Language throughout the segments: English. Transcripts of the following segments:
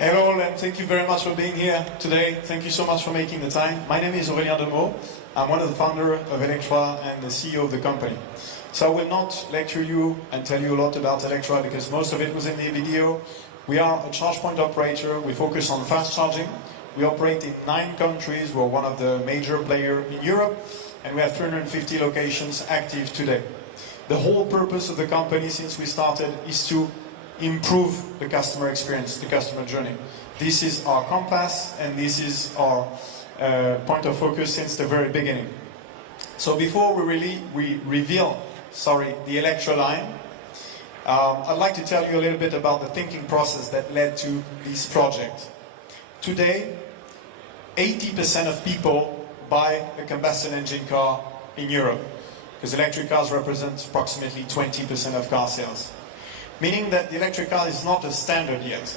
Hello, and thank you very much for being here today. Thank you so much for making the time. My name is Aurélien Demeaux. I'm one of the founders of Electra and the CEO of the company. So I will not lecture you and tell you a lot about Electra because most of it was in the video. We are a charge point operator. We focus on fast charging. We operate in 9 countries. We're one of the major players in Europe, and we have 350 locations active today. The whole purpose of the company since we started is to improve the customer experience, the customer journey. This is our compass, and this is our point of focus since the very beginning. So before we reveal the Electra line, I'd like to tell you a little bit about the thinking process that led to this project. Today, 80% of people buy a combustion engine car in Europe, because electric cars represent approximately 20% of car sales. Meaning that the electric car is not a standard yet.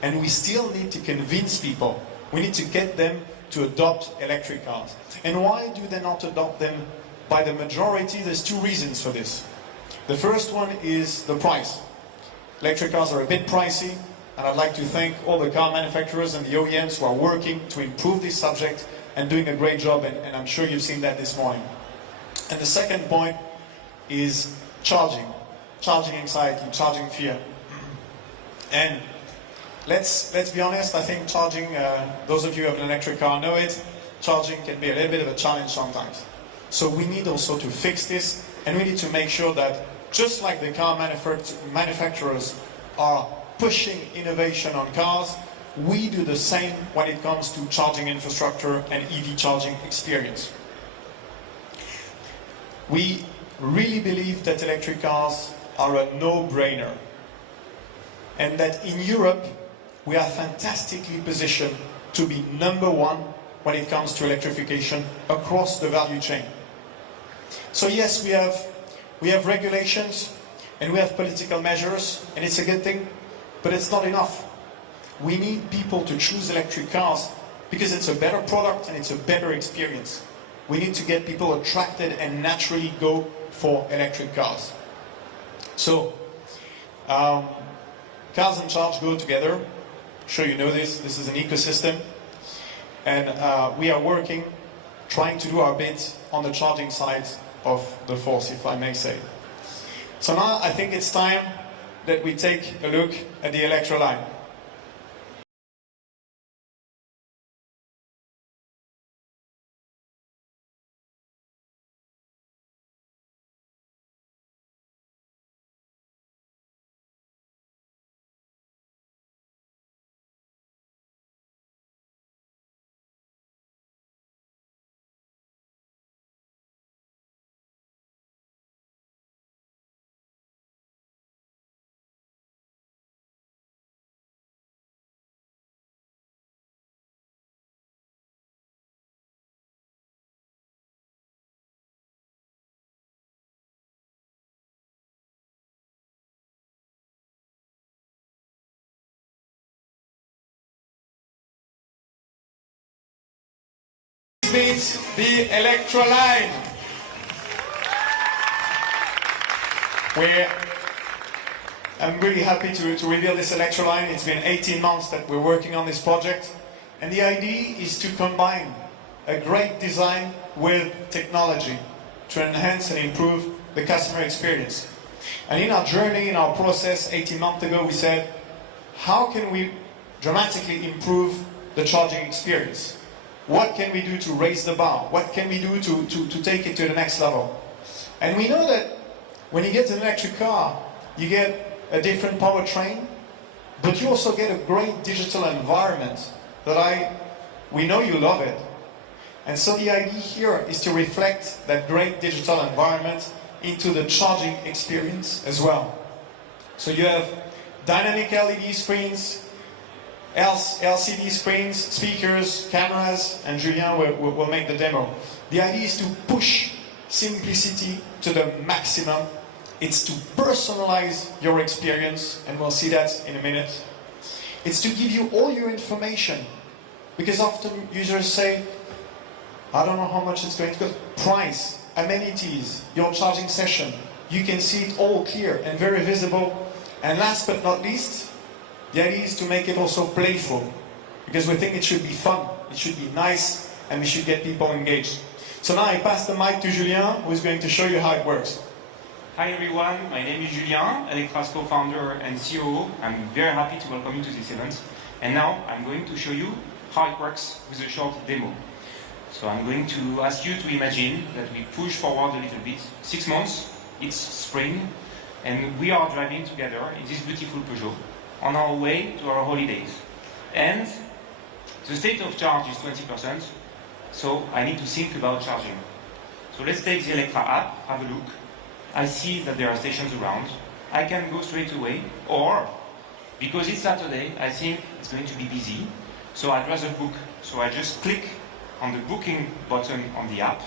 And we still need to convince people. We need to get them to adopt electric cars. And why do they not adopt them by the majority? There's 2 reasons for this. The first one is the price. Electric cars are a bit pricey, and I'd like to thank all the car manufacturers and the OEMs who are working to improve this subject and doing a great job, and I'm sure you've seen that this morning. And the second point is charging. Charging anxiety, charging fear. And let's be honest, I think charging, those of you who have an electric car know it, charging can be a little bit of a challenge sometimes. So we need also to fix this, and we need to make sure that just like the car manufacturers are pushing innovation on cars, we do the same when it comes to charging infrastructure and EV charging experience. We really believe that electric cars are a no-brainer, and that in Europe we are fantastically positioned to be #1 when it comes to electrification across the value chain. So yes, we have regulations and we have political measures, and it's a good thing, but it's not enough. We need people to choose electric cars because it's a better product and it's a better experience. We need to get people attracted and naturally go for electric cars. So, cars and charge go together. I'm sure you know this. This is an ecosystem. And we are working, trying to do our bit on the charging side of the force, if I may say. So now I think it's time that we take a look at the Electra line. Meets the Electra line. I'm really happy to reveal this Electra line. It's been 18 months that we're working on this project, and the idea is to combine a great design with technology to enhance and improve the customer experience. And in our journey, in our process 18 months ago, we said, how can we dramatically improve the charging experience? What can we do to raise the bar? What can we do to take it to the next level? And we know that when you get an electric car, you get a different powertrain, but you also get a great digital environment that we know you love it. And so the idea here is to reflect that great digital environment into the charging experience as well. So you have dynamic LED screens, LCD screens, speakers, cameras, and Julien will make the demo. The idea is to push simplicity to the maximum. It's to personalize your experience, and we'll see that in a minute. It's to give you all your information, because often users say, I don't know how much it's going to cost. Price, amenities, your charging session. You can see it all clear and very visible. And last but not least, The idea is to make it also playful, because we think it should be fun, it should be nice, and we should get people engaged. So now I pass the mic to Julien, who is going to show you how it works. Hi everyone, my name is Julien, Electra's co-founder and COO. I'm very happy to welcome you to this event. And now I'm going to show you how it works with a short demo. So I'm going to ask you to imagine that we push forward a little bit. 6 months, it's spring, and we are driving together in this beautiful Peugeot on our way to our holidays. And the state of charge is 20%, so I need to think about charging. So let's take the Electra app, have a look. I see that there are stations around. I can go straight away, or because it's Saturday, I think it's going to be busy, so I'd rather book. So I just click on the booking button on the app.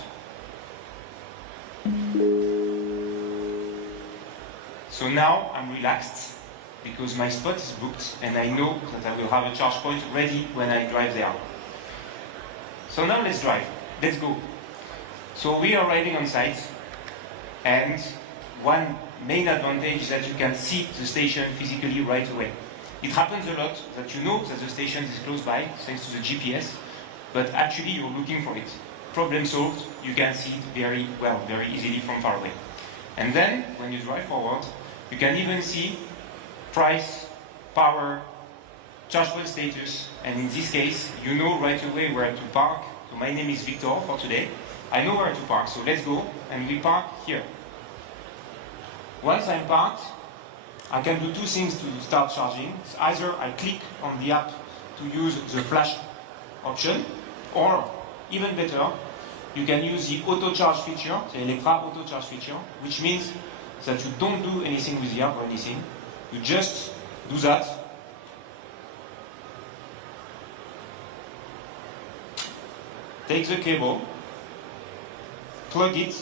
So now I'm relaxed because my spot is booked and I know that I will have a charge point ready when I drive there. So now let's drive. Let's go. So we are riding on site, and one main advantage is that you can see the station physically right away. It happens a lot that you know that the station is close by thanks to the GPS, but actually you're looking for it. Problem solved, you can see it very well, very easily from far away. And then, when you drive forward, you can even see price, power, charge point status, and in this case, you know right away where to park. So my name is Victor for today. I know where to park, so let's go, and we park here. Once I'm parked, I can do two things to start charging. It's either I click on the app to use the flash option, or even better, you can use the auto charge feature, the Electra auto charge feature, which means that you don't do anything with the app or anything. You just do that. Take the cable, plug it,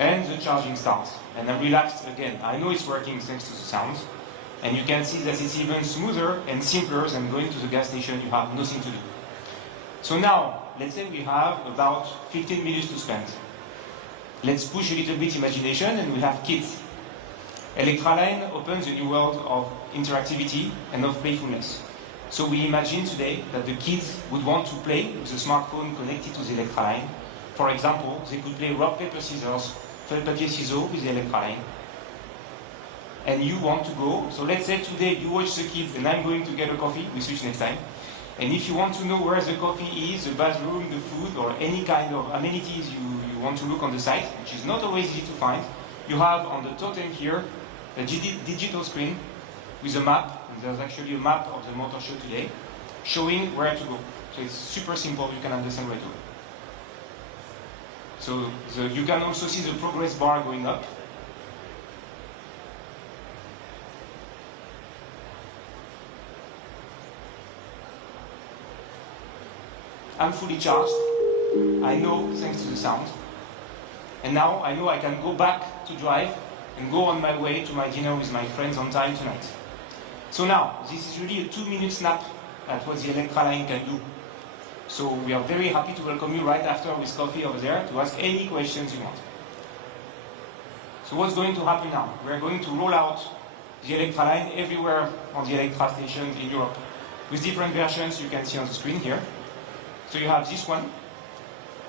and the charging starts. And I'm relaxed again. I know it's working thanks to the sound. And you can see that it's even smoother and simpler than going to the gas station. You have nothing to do. So now, let's say we have about 15 minutes to spend. Let's push a little bit imagination, and we have kids. Electra Line opens a new world of interactivity and of playfulness. So we imagine today that the kids would want to play with a smartphone connected to the Electra Line. For example, they could play rock, paper, scissors, feuille, papier, ciseaux with the Electra Line. And you want to go, so let's say today you watch the kids and I'm going to get a coffee, we switch next time. And if you want to know where the coffee is, the bathroom, the food, or any kind of amenities you want to look on the site, which is not always easy to find, you have on the totem here a digital screen with a map, and there's actually a map of the motor show today, showing where to go. So it's super simple, you can understand where to go. So you can also see the progress bar going up. I'm fully charged. I know thanks to the sound. And now I know I can go back to drive and go on my way to my dinner with my friends on time tonight. So now, this is really a 2-minute snap at what the Electra Line can do. So we are very happy to welcome you right after with coffee over there to ask any questions you want. So what's going to happen now? We're going to roll out the Electra Line everywhere on the Electra stations in Europe with different versions you can see on the screen here. So you have this one,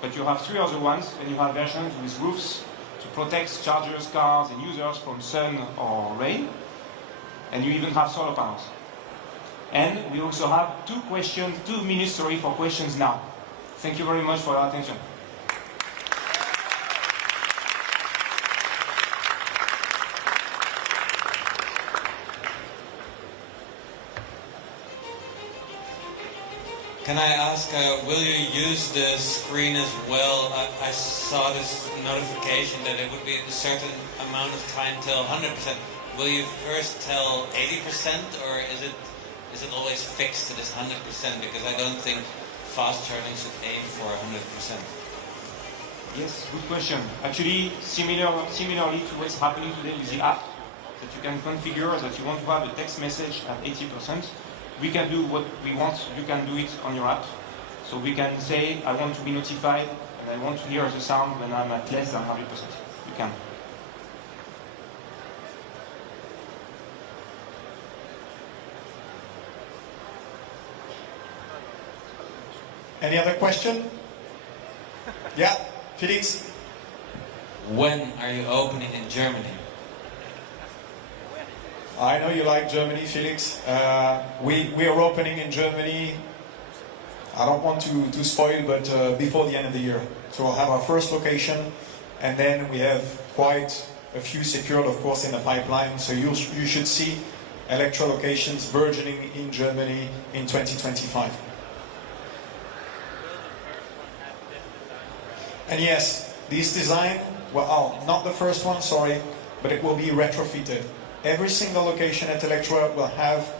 but you have 3 other ones, and you have versions with roofs to protect chargers, cars, and users from sun or rain. And you even have solar panels. And we also have 2 minutes for questions now. Thank you very much for your attention. Can I ask, will you use the screen as well? I saw this notification that it would be a certain amount of time till 100%. Will you first tell 80%, or is it always fixed to this 100%? Because I don't think fast charging should aim for 100%. Yes, good question. Actually, similarly to what's happening today with the app, that you can configure that you want to have a text message at 80%. We can do what we want, you can do it on your app. So we can say, I want to be notified, and I want to hear the sound when I'm at less than 100%. You can. Any other question? Yeah, Felix? When are you opening in Germany? I know you like Germany, Felix. We are opening in Germany, I don't want to spoil, but before the end of the year. So we'll have our first location, and then we have quite a few secured, of course, in the pipeline. So you should see Electra locations burgeoning in Germany in 2025. And yes, this design, well, not the first one, sorry, but it will be retrofitted. Every single location at Electra will have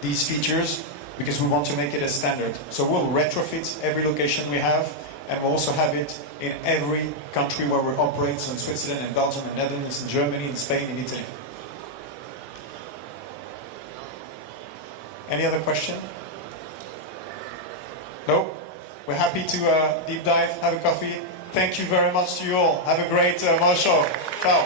these features because we want to make it a standard. So we'll retrofit every location we have, and we'll also have it in every country where we operate, so in Switzerland, and Belgium, and Netherlands, and Germany, and Spain, and Italy. Any other question? No? We're happy to deep dive, have a coffee. Thank you very much to you all. Have a great motor show. Ciao.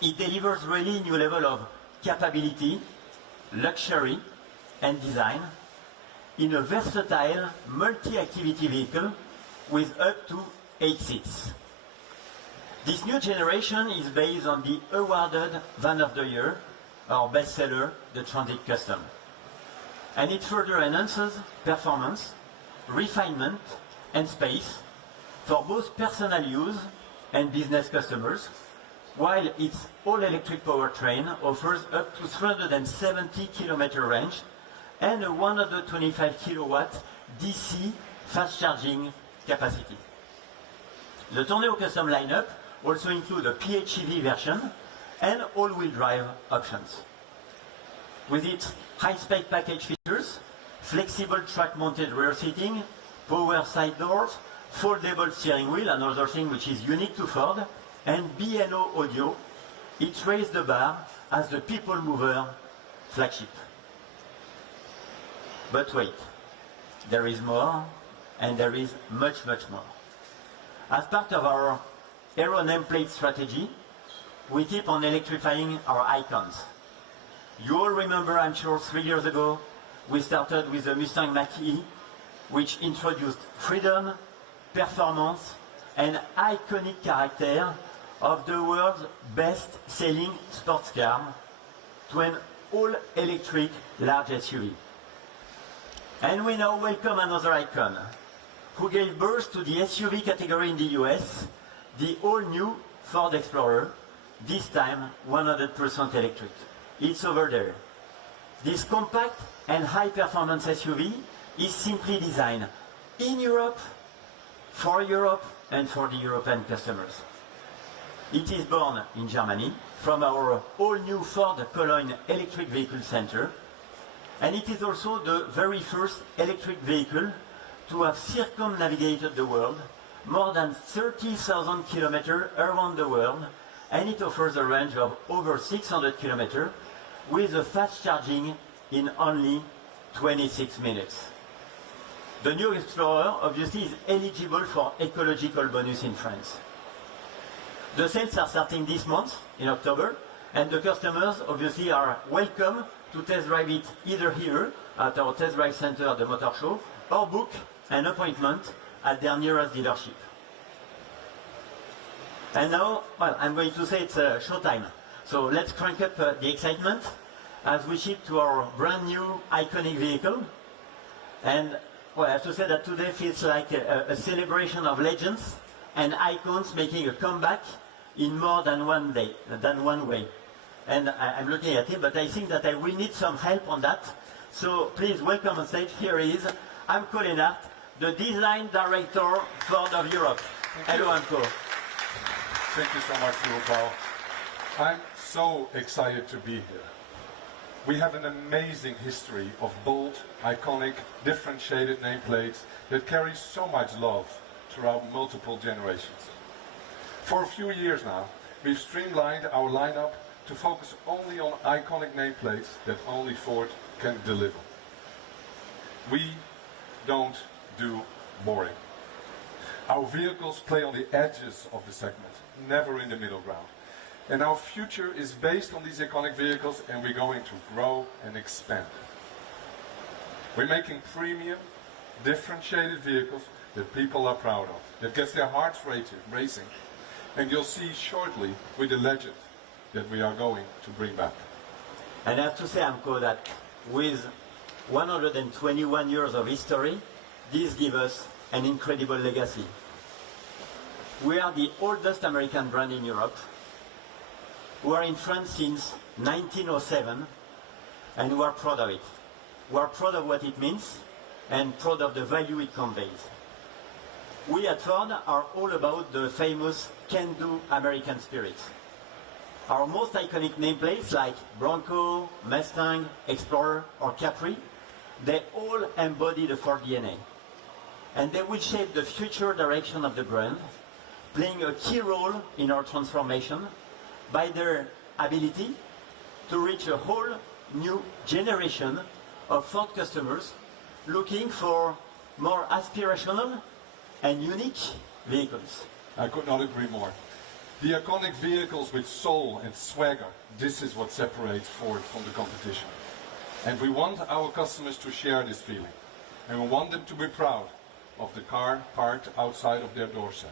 it delivers really new level of capability, luxury, and design in a versatile multi-activity vehicle with up to 8 seats. This new generation is based on the awarded Van of the Year, our bestseller, the Transit Custom. And it further enhances performance, refinement, and space for both personal use and business customers, while its all-electric powertrain offers up to 370 km range and a 125 kW DC fast charging capacity. The Tourneo Custom lineup also includes a PHEV version and all-wheel drive options. With its high-spec package features, flexible track-mounted rear seating, power side doors, foldable steering wheel, another thing which is unique to Ford, and B&O audio, it raised the bar as the people mover flagship. But wait, there is more, and there is much, much more. As part of our Aero nameplate strategy, we keep on electrifying our icons. You all remember, I'm sure, 3 years ago, we started with the Mustang Mach-E, which introduced freedom, performance, and iconic character of the world's best-selling sports car to an all-electric large SUV. And we now welcome another icon, who gave birth to the SUV category in the US, the all-new Ford Explorer, this time 100% electric. It's over there. This compact and high-performance SUV is simply designed in Europe, and for the European customers. It is born in Germany from our all-new Ford Cologne Electric Vehicle Center, and it is also the very first electric vehicle to have circumnavigated the world, more than 30,000 kilometers around the world, and it offers a range of over 600 kilometers with a fast charging in only 26 minutes. The new Explorer obviously is eligible for ecological bonus in France. The sales are starting this month, in October, and the customers obviously are welcome to test drive it either here at our test drive center at the Motor Show, or book an appointment at their nearest dealership. And now, well, I'm going to say it's showtime. So let's crank up the excitement as we ship to our brand new iconic vehicle. And well, I have to say that today feels like a celebration of legends and icons making a comeback in more than one way. And I'm looking at him, but I think that I will need some help on that. So please welcome on stage. Here he is. I'm Colin, the design director Ford of Europe. Hello, Amco. Thank you so much, Paul. I'm so excited to be here. We have an amazing history of bold, iconic, differentiated nameplates that carry so much love throughout multiple generations. For a few years now, we've streamlined our lineup to focus only on iconic nameplates that only Ford can deliver. We don't do boring. Our vehicles play on the edges of the segment, never in the middle ground. And our future is based on these iconic vehicles, and we're going to grow and expand. We're making premium, differentiated vehicles that people are proud of, that gets their hearts racing. And you'll see shortly with the legend that we are going to bring back. And I have to say, Amco, that with 121 years of history, this gives us an incredible legacy. We are the oldest American brand in Europe. We are in France since 1907, and we are proud of it. We are proud of what it means, and proud of the value it conveys. We at Ford are all about the famous can-do American spirit. Our most iconic nameplates like Bronco, Mustang, Explorer, or Capri, they all embody the Ford DNA. And they will shape the future direction of the brand, playing a key role in our transformation by their ability to reach a whole new generation of Ford customers looking for more aspirational and unique vehicles. I could not agree more. The iconic vehicles with soul and swagger, this is what separates Ford from the competition. And we want our customers to share this feeling. And we want them to be proud of the car parked outside of their doorstep.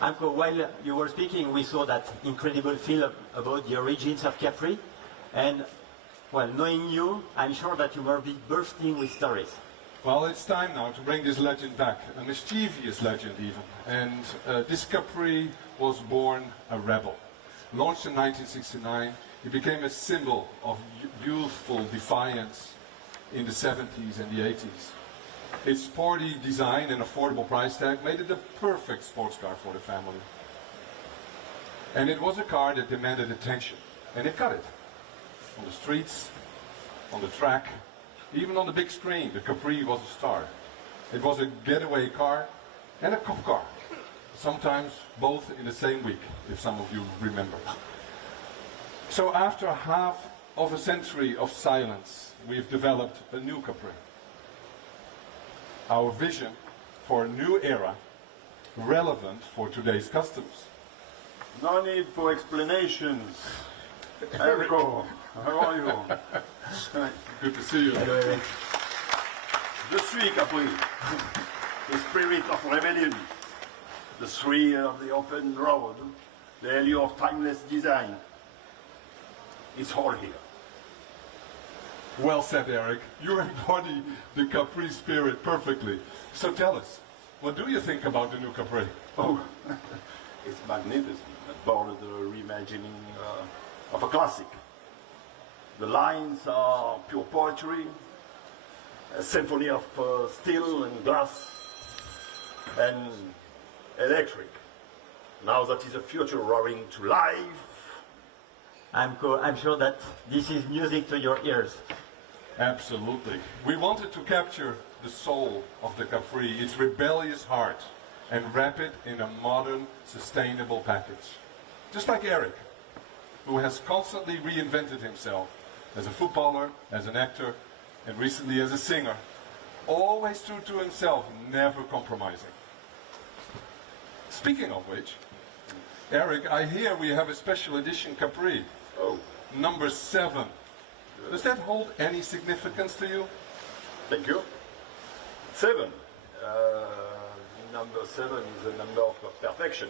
Anko, while you were speaking, we saw that incredible film about the origins of Capri. And, well, knowing you, I'm sure that you will be bursting with stories. Well, it's time now to bring this legend back, a mischievous legend even. And this Capri was born a rebel. Launched in 1969, it became a symbol of youthful defiance in the 70s and the 80s. Its sporty design and affordable price tag made it the perfect sports car for the family. And it was a car that demanded attention, and it got it. On the streets, on the track, even on the big screen, the Capri was a star. It was a getaway car and a cop car. Sometimes both in the same week, if some of you remember. So after half of a century of silence, we've developed a new Capri. Our vision for a new era, relevant for today's customers. No need for explanations. Enrico, how are you? Good to see you. Je suis Capri, the spirit of rebellion, the thrill of the open road, the allure of timeless design. It's all here. Well said, Eric. You embody the Capri spirit perfectly. So tell us, what do you think about the new Capri? Oh, it's magnificent. Born of the reimagining of a classic. The lines are pure poetry, a symphony of steel and glass, and electric. Now that is a future roaring to life. I'm sure that this is music to your ears. Absolutely. We wanted to capture the soul of the Capri, its rebellious heart, and wrap it in a modern, sustainable package. Just like Eric, who has constantly reinvented himself as a footballer, as an actor, and recently as a singer. Always true to himself, never compromising. Speaking of which, Eric, I hear we have a special edition Capri. Oh, Number 7. Does that hold any significance to you? thank you. 7. Number 7 is a number of perfection.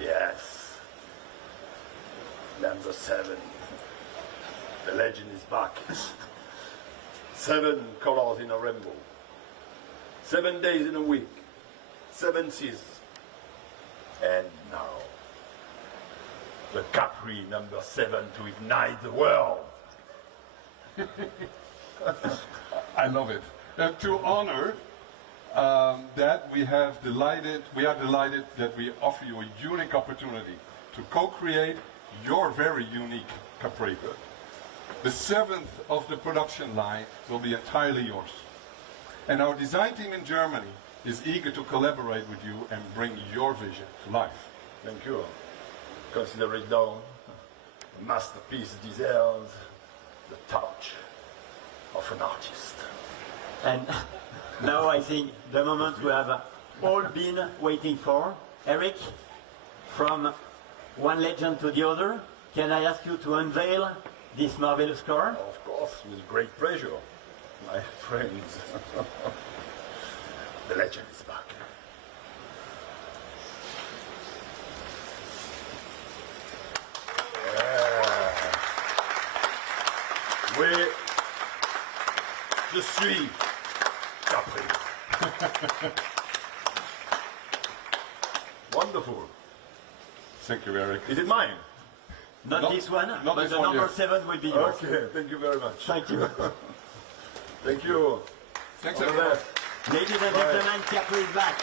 Yes. Number 7. The legend is back. 7 colors in a rainbow. 7 days in a week. 7 seasons. And now, the Capri number 7 to ignite the world. I love it. And to honor that, we are delighted that we offer you a unique opportunity to co-create your very unique Capri. The 7th of the production line will be entirely yours. And our design team in Germany is eager to collaborate with you and bring your vision to life. Thank you. Consider it done. A masterpiece deserves the touch of an artist. And now I think the moment we have all been waiting for. Eric, from one legend to the other, can I ask you to unveil this marvelous car? Of course, with great pleasure, my friends. The legend is back. Oui, je suis Capri. Wonderful. Thank you, Eric. Is it mine? Not this one, not but this the one number yet. 7 will be yours. Okay, thank you very much. Thank you. Thank you. Thanks, All the everyone. best. Ladies and gentlemen, Capri is back.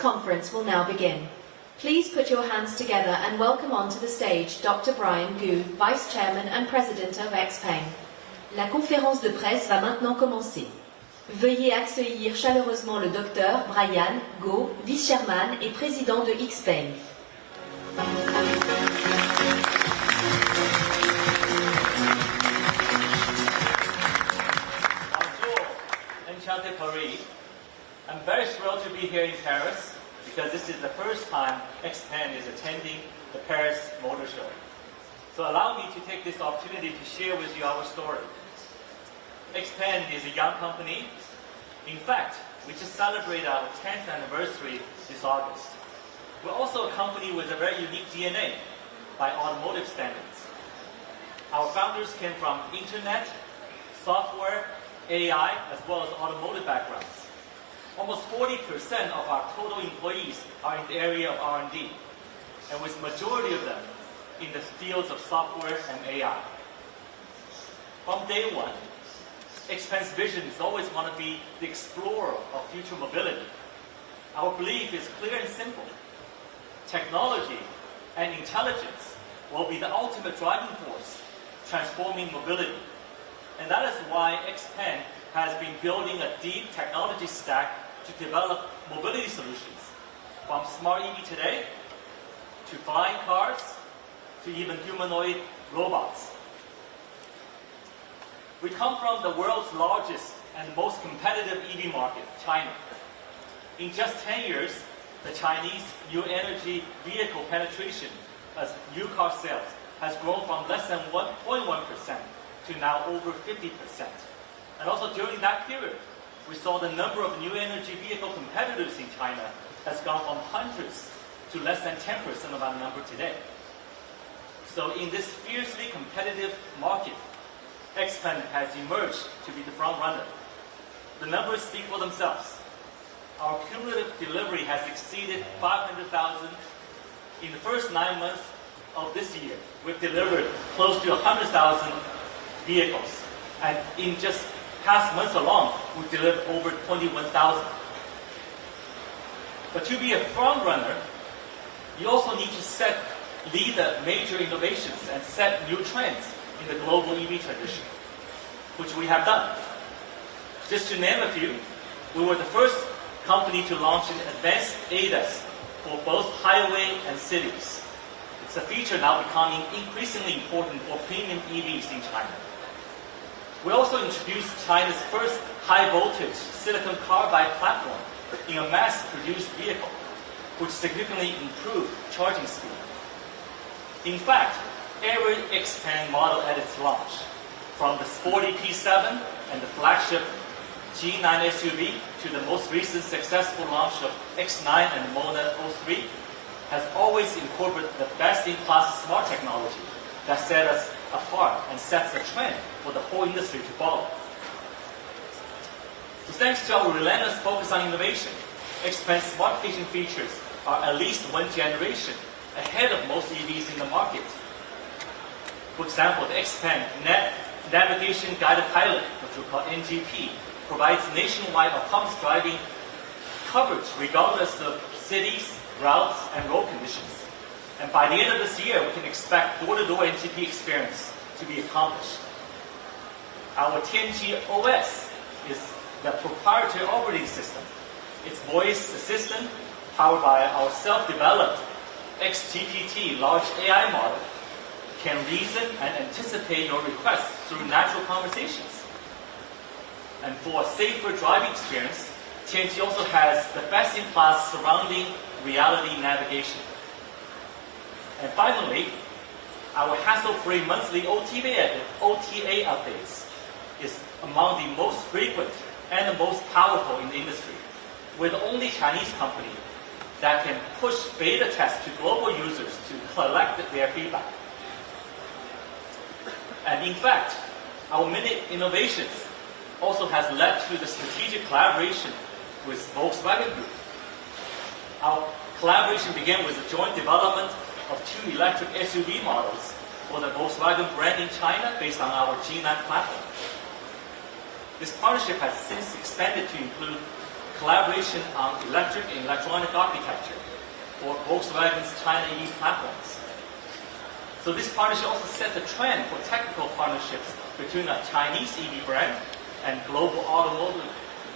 conference will now begin. Please put your hands together and welcome onto the stage Dr. Brian Gu, Vice Chairman and President of Xpeng. La conférence de presse va maintenant commencer. Veuillez accueillir chaleureusement le Dr. Brian Gu, Vice-Chairman et Président de Xpeng. Bonjour, enchanté Paris. I'm very thrilled to be here in Paris because this is the first time Xpeng is attending the Paris Motor Show. So allow me to take this opportunity to share with you our story. Xpeng is a young company. In fact, we just celebrated our 10th anniversary this August. We're also a company with a very unique DNA by automotive standards. Our founders came from internet, software, AI, as well as automotive backgrounds. Almost 40% of our total employees are in the area of R&D, and with majority of them in the fields of software and AI. From day one, Xpeng's vision is always want to be the explorer of future mobility. Our belief is clear and simple. Technology and intelligence will be the ultimate driving force, transforming mobility. And that is why Xpeng has been building a deep technology stack to develop mobility solutions, from smart EV today, to flying cars, to even humanoid robots. We come from the world's largest and most competitive EV market, China. In just 10 years, the Chinese new energy vehicle penetration as new car sales has grown from less than 1.1% to now over 50%. And also during that period, we saw the number of new energy vehicle competitors in China has gone from hundreds to less than 10% of our number today. So in this fiercely competitive market, Xpeng has emerged to be the front runner. The numbers speak for themselves. Our cumulative delivery has exceeded 500,000. In the first 9 months of this year, we've delivered close to 100,000 vehicles. And in just past months alone, we've delivered over 21,000. But to be a front runner, you also need to lead the major innovations and set new trends in the global EV transition, which we have done. Just to name a few, we were the first company to launch an advanced ADAS for both highway and cities. It's a feature now becoming increasingly important for premium EVs in China. We also introduced China's first high-voltage silicon carbide platform in a mass-produced vehicle, which significantly improved charging speed. In fact, every Xpeng model at its launch, from the sporty P7 and the flagship G9 SUV to the most recent successful launch of X9 and Mona 03, has always incorporated the best-in-class smart technology that set us apart and sets a trend for the whole industry to follow. So thanks to our relentless focus on innovation, Xpeng's smartcation features are at least one generation ahead of most EVs in the market. For example, the Xpeng Navigation Guided Pilot, which we call NGP, provides nationwide autonomous driving coverage regardless of cities, routes, and road conditions. And by the end of this year, we can expect door-to-door NGP experience to be accomplished. Our Tianji OS is the proprietary operating system. Its voice assistant, powered by our self-developed XGPT large AI model, can reason and anticipate your requests through natural conversations. And for a safer driving experience, Tianji also has the best-in-class surrounding reality navigation. And finally, our hassle-free monthly OTA updates is among the most frequent and the most powerful in the industry. We're the only Chinese company that can push beta tests to global users to collect their feedback. And in fact, our many innovations also has led to the strategic collaboration with Volkswagen Group. Our collaboration began with the joint development of 2 electric SUV models for the Volkswagen brand in China based on our G9 platform. This partnership has since expanded to include collaboration on electric and electronic architecture for Volkswagen's China EV platforms. So this partnership also set the trend for technical partnerships between a Chinese EV brand and global automotive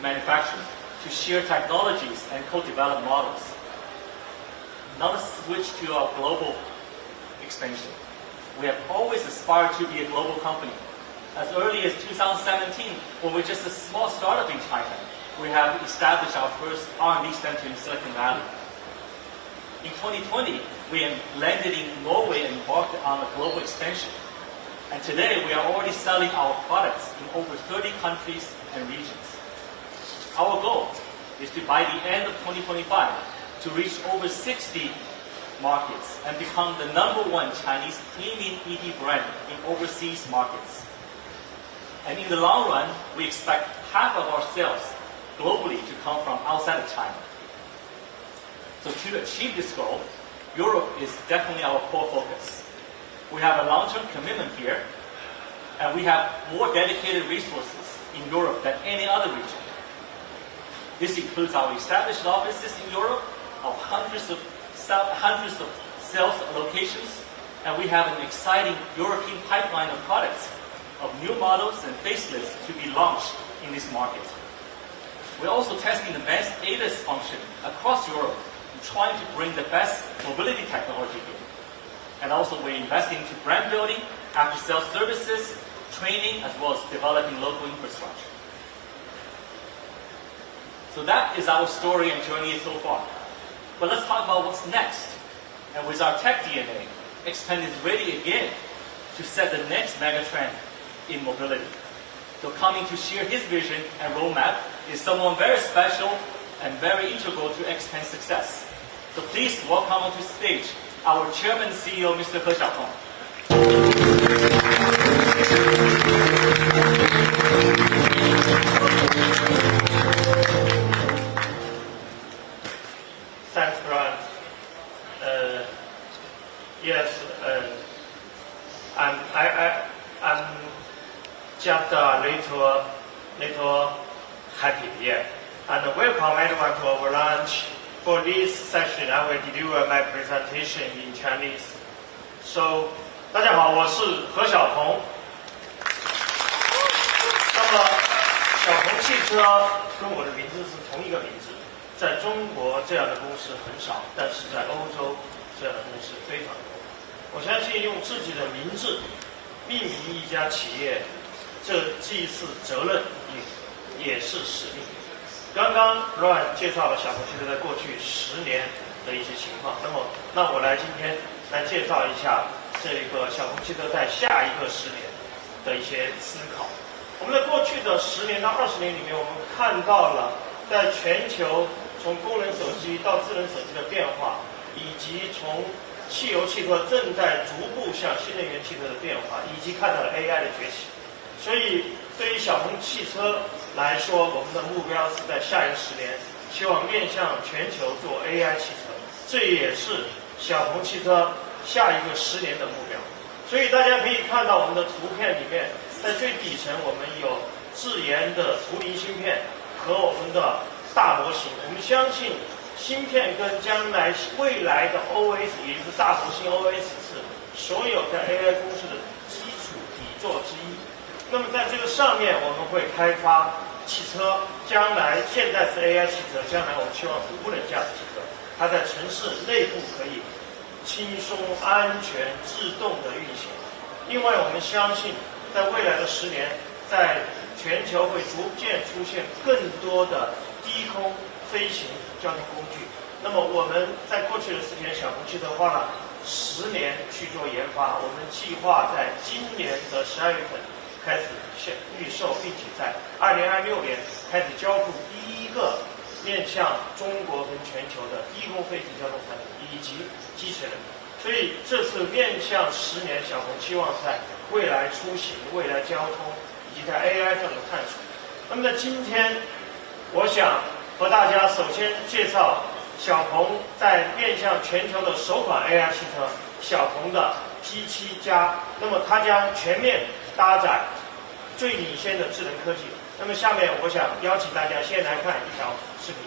manufacturers to share technologies and co-develop models. Now let's switch to our global expansion. We have always aspired to be a global company. As early as 2017, when we're just a small startup in China, we have established our first R&D center in Silicon Valley. In 2020, we landed in Norway and embarked on a global expansion. And today, we are already selling our products in over 30 countries and regions. Our goal is to, by the end of 2025, to reach over 60 markets and become the #1 Chinese premium EV brand in overseas markets. And in the long run, we expect half of our sales globally to come from outside of China. So to achieve this goal, Europe is definitely our core focus. We have a long-term commitment here, and we have more dedicated resources in Europe than any other region. This includes our established offices in Europe, of hundreds of sales locations, and we have an exciting European pipeline of products, of new models and facelifts to be launched in this market. We're also testing advanced ADAS function across Europe and trying to bring the best mobility technology here. And also we're investing into brand building, after-sales services, training, as well as developing local infrastructure. So that is our story and journey so far. But let's talk about what's next. And with our tech DNA, Xpeng is ready again to set the next mega trend in mobility. So coming to share his vision and roadmap is someone very special and very integral to Xpeng's success. So please welcome onto stage our Chairman and CEO, Mr. He Xiaopeng. just a little happy here. And welcome everyone to our lunch. For this session, I will deliver my presentation in Chinese. So, 大家好，我是何小鹏。那么，小鹏汽车跟我的名字是同一个名字，在中国这样的公司很少，但是在欧洲这样的公司非常多。我相信用自己的名字命名一家企业，这既是责任，也是使命。刚刚 Brian 介绍了小鹏汽车在过去10年的一些情况，那我今天来介绍一下这个小鹏汽车在下一个10年的一些思考。我们在过去的10年到20年里面，我们看到了在全球从功能手机到智能手机的变化，以及从汽油汽车正在逐步向新能源汽车的变化，以及看到了 AI 的崛起。所以对于小鹏汽车来说，我们的目标是在下一个10年，希望面向全球做 AI 汽车，这也是小鹏汽车下一个10年的目标。所以大家可以看到我们的图片里面，在最底层我们有自研的图灵芯片和我们的大模型。我们相信芯片跟将来未来的 OS， 也就是大模型 OS 是所有在 AI 公司的基础底座之一。那么在这个上面，我们会开发汽车，将来现在是 AI 汽车，将来我们希望是无人驾驶汽车，它在城市内部可以轻松、安全、自动的运行。另外，我们相信在未来的10年，在全球会逐渐出现更多的低空飞行交通工具。那么我们在过去的10年，小鹏汽车花了10年去做研发，我们计划在今年的12月份开始预售，并且在2026年开始交付第一个面向中国跟全球的低空飞行交通产品以及机器人。所以这是面向10年，小鹏期望在未来出行、未来交通以及在 AI 上的探索。那么在今天，我想和大家首先介绍小鹏在面向全球的首款 AI 汽车小鹏的 P7+，那么它将全面搭载最领先的智能科技。那么下面我想邀请大家先来看一条视频。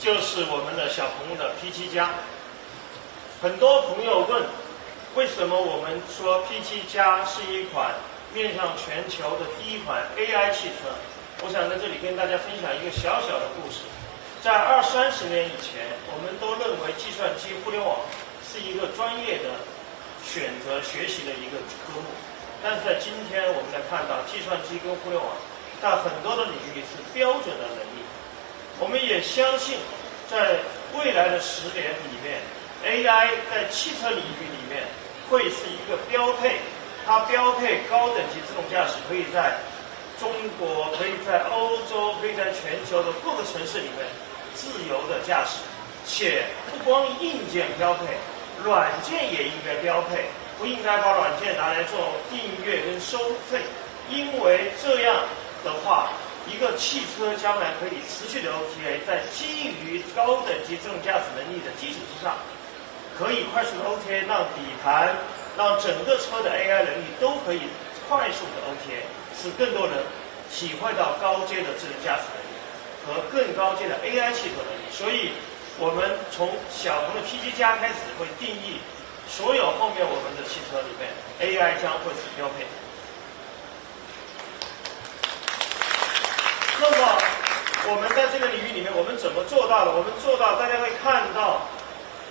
就是我们的小鹏的 P7+。很多朋友问，为什么我们说 P7+ 是一款面向全球的第一款 AI 汽车？我想在这里跟大家分享一个小小的故事。在20-30年以前，我们都认为计算机互联网是一个专业的选择学习的一个科目，但是在今天我们来看到，计算机跟互联网在很多的领域是标准的能力。我们也相信，在未来的10年里面 ，AI 在汽车领域里面会是一个标配。它标配高等级自动驾驶，可以在中国、可以在欧洲、可以在全球的各个城市里面自由的驾驶。且不光硬件标配，软件也应该标配，不应该把软件拿来做订阅跟收费，因为这样的话。一个汽车将来可以持续的 OTA， 在基于高等级自动驾驶能力的基础之上，可以快速的 OTA， 让底盘、让整个车的 AI 能力都可以快速的 OTA， 使更多人体会到高阶的智能驾驶能力和更高阶的 AI 汽车能力。所以，我们从小鹏的 P7+ 开始会定义，所有后面我们的汽车里面 AI 将会是标配。那么，我们在这个领域里面，我们怎么做到的？我们做到，大家会看到，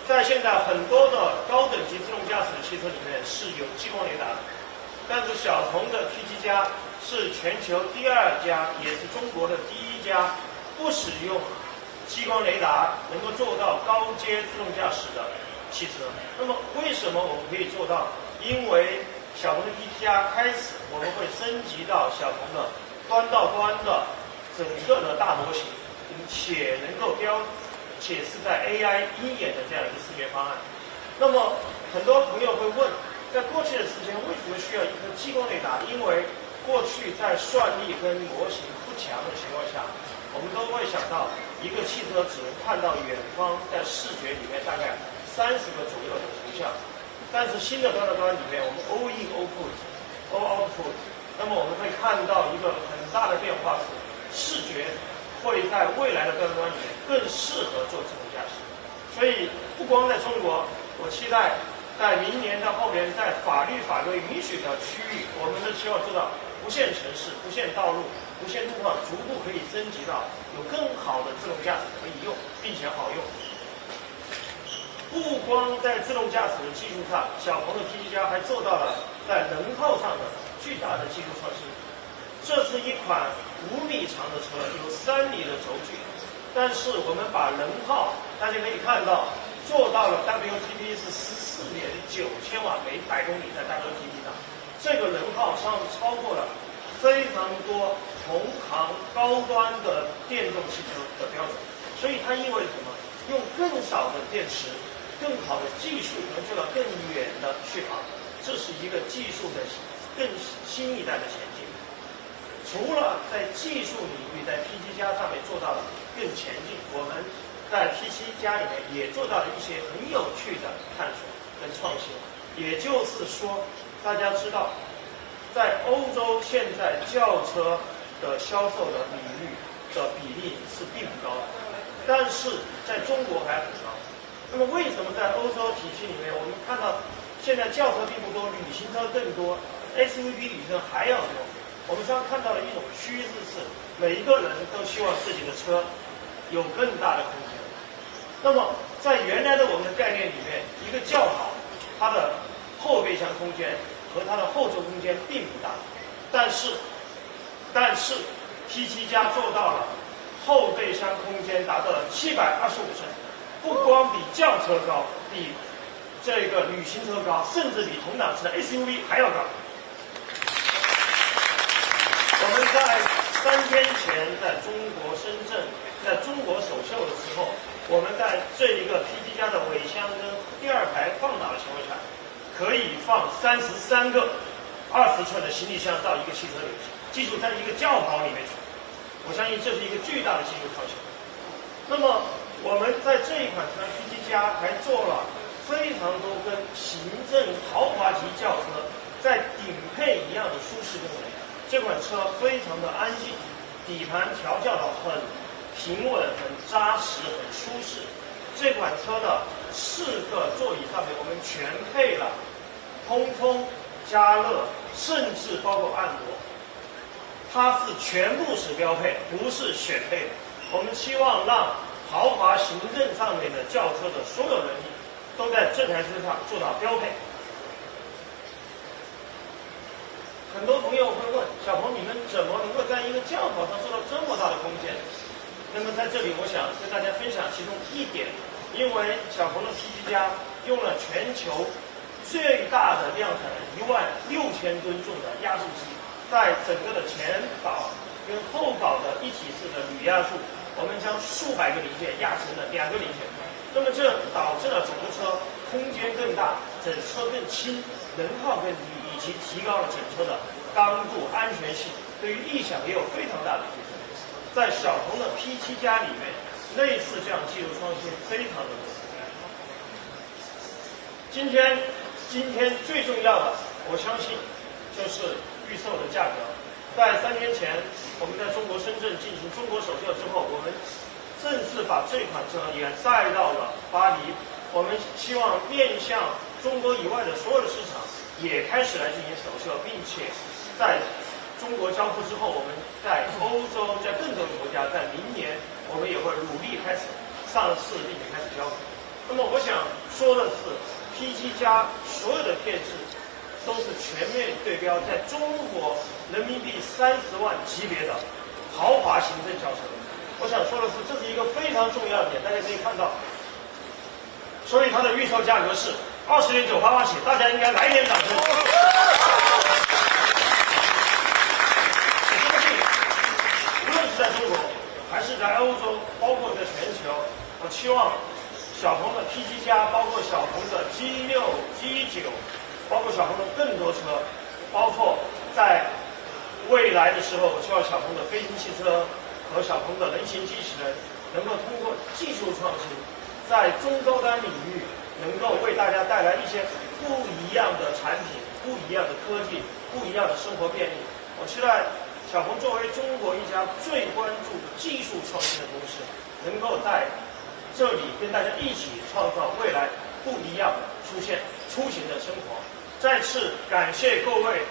在现在很多的高等级自动驾驶的汽车里面是有激光雷达的，但是小鹏的 P7+ 是全球第2家，也是中国的第1家不使用激光雷达能够做到高阶自动驾驶的汽车。那么为什么我们可以做到？因为小鹏的 PT 加开始我们会升级到小鹏的端到端的整个的大模型，且能够且是在 AI 鹰眼的这样一个识别方案。那么很多朋友会问，在过去的时间为什么需要一颗激光雷达？因为过去在算力跟模型不强的情况下，我们都会想到一个汽车只能看到远方，在视觉里面大概30个左右的图像。但是新的端到端里面，我们 all in all output， 那么我们会看到一个很大的变化是，视觉会在未来的端到端里面更适合做自动驾驶。所以不光在中国，我期待在明年的后面，在法律法规允许的区域，我们都希望做到无线城市、无线道路、无线路况逐步可以升级到有更好的自动驾驶可以用，并且好用。不光在自动驾驶的技术上，小鹏的 PT 加还做到了在能耗上的巨大的技术创新。这是一款5米长的车，有3米的轴距，但是我们把能耗，大家可以看到，做到了 WLTP 是14.9千瓦每100公里在 WLTP 上，这个能耗上超过了非常多同行高端的电动汽车的标准。所以它意味着什么？用更少的电池，更好的技术能做到更远的续航，这是一个技术的更新一代的前进。除了在技术领域，在 PT 加上面做到了更前进，我们在 PT 加里面也做到了一些很有趣的探索跟创新。也就是说，大家知道，在欧洲现在轿车的销售的比例是并不高的，但是在中国还很高。那么为什么在欧洲体系里面，我们看到现在轿车并不多，旅行车更多 ，SUV 比旅行车还要多？我们实际上看到了一种趋势是，每一个人都希望自己的车有更大的空间。那么在原来的我们的概念里面，一个轿跑它的后备箱空间和它的后座空间并不大，但是 PT 加做到了后备箱空间达到了725寸。不光比轿车高，比这个旅行车高，甚至比同档次的 SUV 还要高。我们在3天前在中国深圳，在中国首秀的时候，我们在这一个 PT 加的尾箱跟第2排放倒的情况下，可以放33个20寸的行李箱到一个汽车里，记住在一个轿跑里面去。我相信这是一个巨大的技术创新。那么我们在这一款车 PT 加还做了非常多跟行政豪华级轿车在顶配一样的舒适功能。这款车非常的安静，底盘调教的很平稳、很扎实、很舒适。这款车的4个座椅上面我们全配了通风、加热，甚至包括按摩。它是全部是标配，不是选配的。我们希望让豪华行政上面的轿车的所有能力都在这台车上做到标配。很多朋友会问，小鹏，你们怎么能够在一个轿跑上做到这么大的空间？那么在这里，我想跟大家分享其中一点，因为小鹏的 PT 加用了全球最大的量产16000吨重的压缩机，在整个的前保跟后保的一体式的铝压铸。我们将数百个零件压成了2个零件，那么这导致了整个车空间更大，整车更轻，能耗更低，以及提高了整车的刚度、安全性，对于异响也有非常大的提升。在小鹏的 PT 加里面，类似这样技术创新非常的多。今天最重要的，我相信就是预售的价格。在3天前，我们在中国深圳进行中国首秀之后，我们正式把这款车也带到了巴黎。我们希望面向中国以外的所有的市场也开始来进行首秀，并且在中国交付之后，我们在欧洲、在更多的国家，在明年我们也会努力开始上市，并且开始交付。那么我想说的是 ，PT 加所有的配置都是全面对标在中国人民币30万级别的豪华行政轿车。我想说的是，这是一个非常重要的点，大家可以看到。所以它的预售价格是20.98万起，大家应该来点掌声。我相信，无论是在中国还是在欧洲，包括在全球，我期望小鹏的 P7+，包括小鹏的 G6、G9， 包括小鹏的更多车，包括在未来的时候，我希望小鹏的飞行汽车和小鹏的人形机器人能够通过技术创新，在中高端领域能够为大家带来一些不一样的产品、不一样的科技、不一样的生活便利。我期待小鹏作为中国一家最关注技术创新的公司，能够在这里跟大家一起创造未来不一样出行的生活。再次感谢各位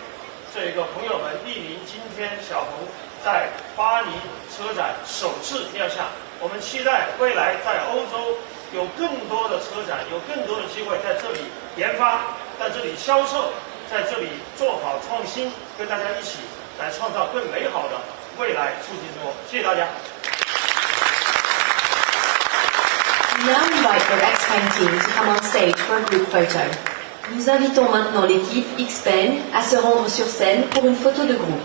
朋友们莅临今天小鹏在巴黎车展首次亮相。我们期待未来在欧洲有更多的车展，有更多的机会在这里研发，在这里销售，在这里做好创新，跟大家一起来创造更美好的未来出行生活。谢谢大家。We now invite the Xpeng team to come on stage for a group photo. Nous invitons maintenant l'équipe Xpeng à se rendre sur scène pour une photo de groupe.